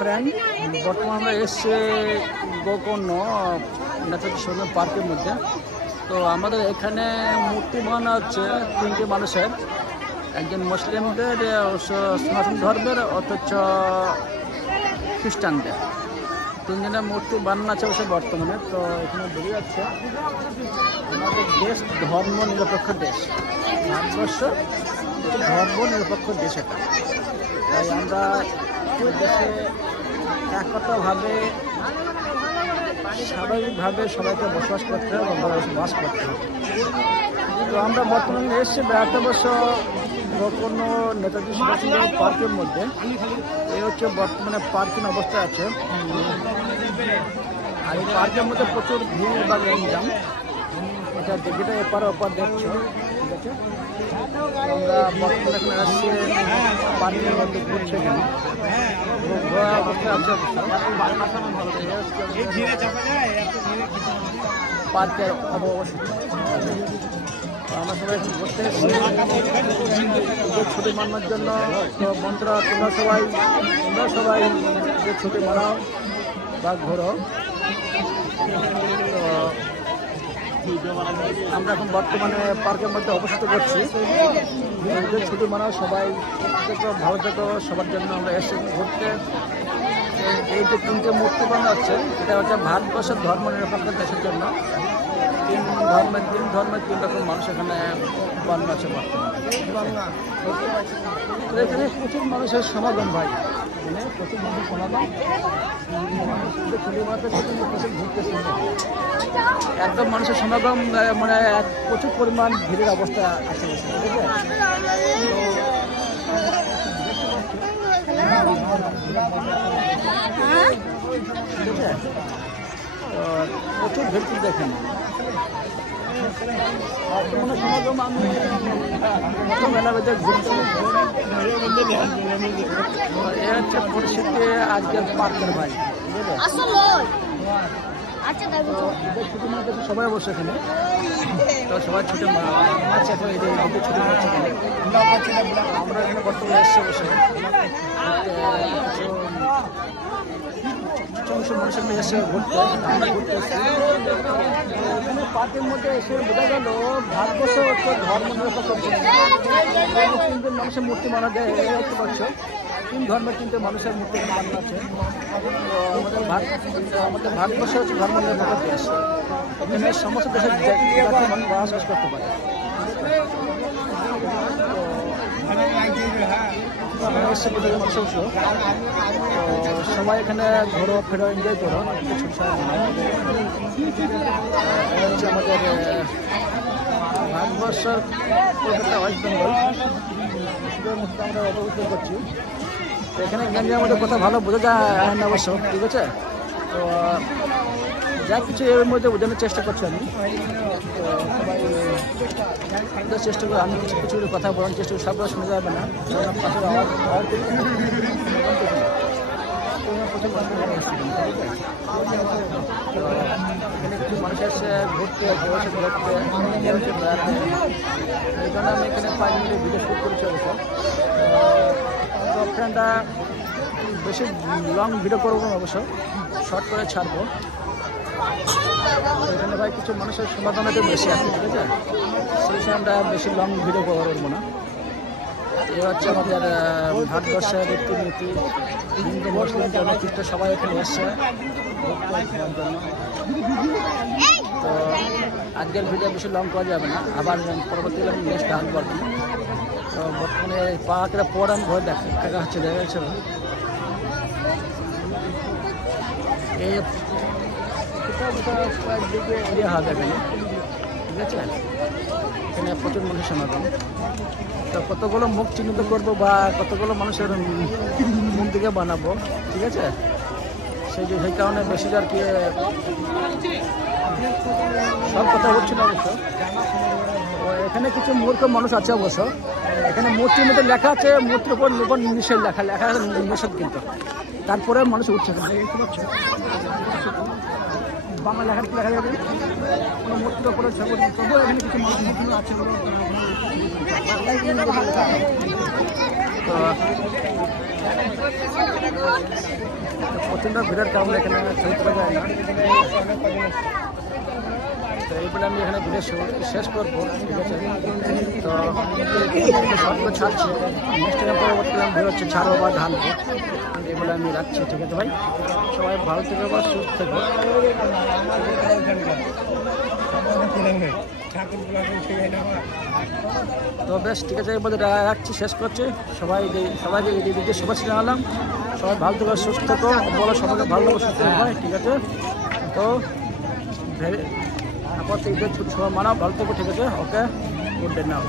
Friend, বর্তমানে আমরা এসছি গোকর্ণ নেতাজি সুভাষ পার্কের মধ্যে। তো আমাদের এখানে মূর্তি বানানো হচ্ছে তিনটে মানুষের, একজন মুসলিমদের, সনাতন ধর্মের, অথচ খ্রিস্টানদের। তিনজনের মূর্তি বানানো আছে অবশ্য বর্তমানে। তো এখানে বেরিয়ে যাচ্ছে আমাদের দেশ ধর্ম নিরপেক্ষ দেশ, ভারতবর্ষ ধর্ম নিরপেক্ষ দেশ এটা। তাই আমরা ওই দেশে একতাভাবে স্বাভাবিকভাবে সবাইকে বসবাস করতে হবে, বাস করতে হবে। তো আমরা বর্তমানে এসেছি বেড়াতে বর্ষ গোকর্ণ নেতাজি সুভাষ পার্কের মধ্যে। এই হচ্ছে বর্তমানে পার্কিং অবস্থা আছে। আর এই পার্কের মধ্যে প্রচুর ভিড় বা জ্যাম। এটা যেটা এপার ওপার দেখছো, ঠিক আছে। আমরা বর্তমানে এখন আসছি পার্কের মধ্যে ঘুরছে, এখানে ঘোরা অবস্থা আছে। পার্কের অবস্থা আমরা সবাই এখন ঘুরতে এসেছি ছুটি মানানোর জন্য। তো বন্ধুরা, তোমরা সবাই যে ছুটি মানাও বা ঘোরো। তো আমরা এখন বর্তমানে পার্কের মধ্যে অবস্থিত করছি। যে ছুটি মানাও, সবাই ভালো থেকো, সবার জন্য আমরা এসে ঘুরতে। এই যে তিনটে মূর্তি বানানো হচ্ছে, এটা হচ্ছে ভারতবর্ষের ধর্ম নিরপেক্ষ দেশের জন্য। তিন ধর্মের তিন রকম মানুষ এখানে বানানো আছে বর্তমানে। এখানে প্রচুর মানুষের সমাগম ভাই, এখানে প্রচুর মানুষের সমাগম। প্রচুর ঘুরতেছে, একদম মানুষের সমাগম, মানে প্রচুর পরিমাণ ভিড়ের অবস্থা আছে, ঠিক আছে। ঠিক আছে, প্রচুর ভিড় কিন্তু দেখেন। বর্তমানে সমাগম আমি মেলা বেঁধে ঘুরতে, এ হচ্ছে পরিস্থিতি আজকের পার্কের ভাই, ঠিক আছে। ছুটি মারতে সবাই বসে এখানে, তো সবাই ছুটি মারছে এখন, এই ছুটি মারছে এখানে। আমরা এখানে বর্তমানে এসছে বসে মানুষের নিয়ে এসে ঘুরতে, আমরা ঘুরতে এসেছি এখানে পার্কের মধ্যে। এসে বোঝা গেল ভারতবর্ষ হচ্ছে ধর্ম নিরপেক্ষ। তিনজন মানুষের মূর্তি মানা যায়, দেখতে পাচ্ছ। তিন ধর্মের তিনটে মানুষের মূর্তি বানানো আছে। আমাদের ভারতবর্ষ হচ্ছে ধর্ম নিরপেক্ষ দেশ। এখানে সমস্ত দেশের জাতীয় মানুষ বসবাস করতে পারে। সবাই এখানে ঘোরো ফেরো, এনজয় করো। আমাদের ভারতবর্ষের কলকাতা, ওয়েস্ট বেঙ্গল মধ্যে আমরা অবগত করছি। তো এখানে ইংরেজির মধ্যে কথা ভালো বোঝা যায় না অবশ্য, ঠিক আছে। তো যা কিছু এর মধ্যে বোঝানোর চেষ্টা করছি আমি। তো সবাই চেষ্টা করি, আমি কিছু কথা বলার চেষ্টা করি, সবটা শোনা যাবে না। এখানে কিছু মানুষ এসে ঘুরতে, বেড়াতে। এই জন্য আমি এখানে 5 মিনিটে ভিডিও শ্যুট করেছি অবশ্য। ফ্রেন্ডটা বেশি লং ভিডিও করবো না অবশ্য, শর্ট করে ছাড়বো। এখানে ভাই কিছু মানুষের সমাধানটা বেশি আছে, ঠিক আছে। সেই সময় আমরা বেশি লং ভিডিও করবো না। এ হচ্ছে আমাদের ভারতবর্ষের রীতিনীতি। হিন্দু, মুসলিম, জনখ্রিস্ট সবাই এখানে এসছে জন্য। তো আজকের ভিডিও বেশি লং করা যাবে না, আবার পরবর্তীকালে আমি নেক্সট ডাকবো আর কি। তো বর্তমানে পাহাড়ের পর আমি ঘরে দেখা হচ্ছে, দেখা যাচ্ছে এই এরিয়া হবে এখানে, ঠিক আছে। এখানে প্রচুর মানুষের সমাগম। তো কতগুলো মুখ চিহ্নিত করবো বা কতগুলো মানুষের মুখ দিকে বানাবো, ঠিক আছে। সেই কারণে বেশি আর কি সব কথা হচ্ছে না অবশ্য। এখানে কিছু মূর্খ মানুষ আছে অবশ্য। এখানে মূর্তির মধ্যে লেখা আছে, মূর্তির উপর নিষেধ লেখা নিষেধ, কিন্তু তারপরে মানুষ উঠছে বাংলা লেখা যাবে কোনো মূর্তির উপরে। তবুও এখানে কিছু মানুষ আছে। তো প্রচণ্ড ভিড়ের কারণে এখানে ছবি তোলা যায় না। তো এই বলে আমি এখানে ভিডিও শেষ করবো, ঠিক আছে? তো সবগুলো ছাড়ছি, নেক্সট টাইম পরবর্তীতে ভিডিও হচ্ছে ছাড়বো বা ঢালবো, এই বলে আমি রাখছি, ঠিক আছে ভাই? সবাই ভালো থেকে বা সুস্থ থেকো। তো বেশ, ঠিক আছে, এই বলে রাখছি, শেষ করছি। সবাইকে এই দিকে শুভেচ্ছা জানালাম। সবাই ভালো থেকো, সুস্থ থেকো, বলো সবাইকে ভালো থেকো, সুস্থ থেকো, ঠিক আছে? তো আপাতত ঈদের ছুটি সবাই মানাও, ভালো থেকো, ঠিক আছে? ওকে, গুড ডে নাও।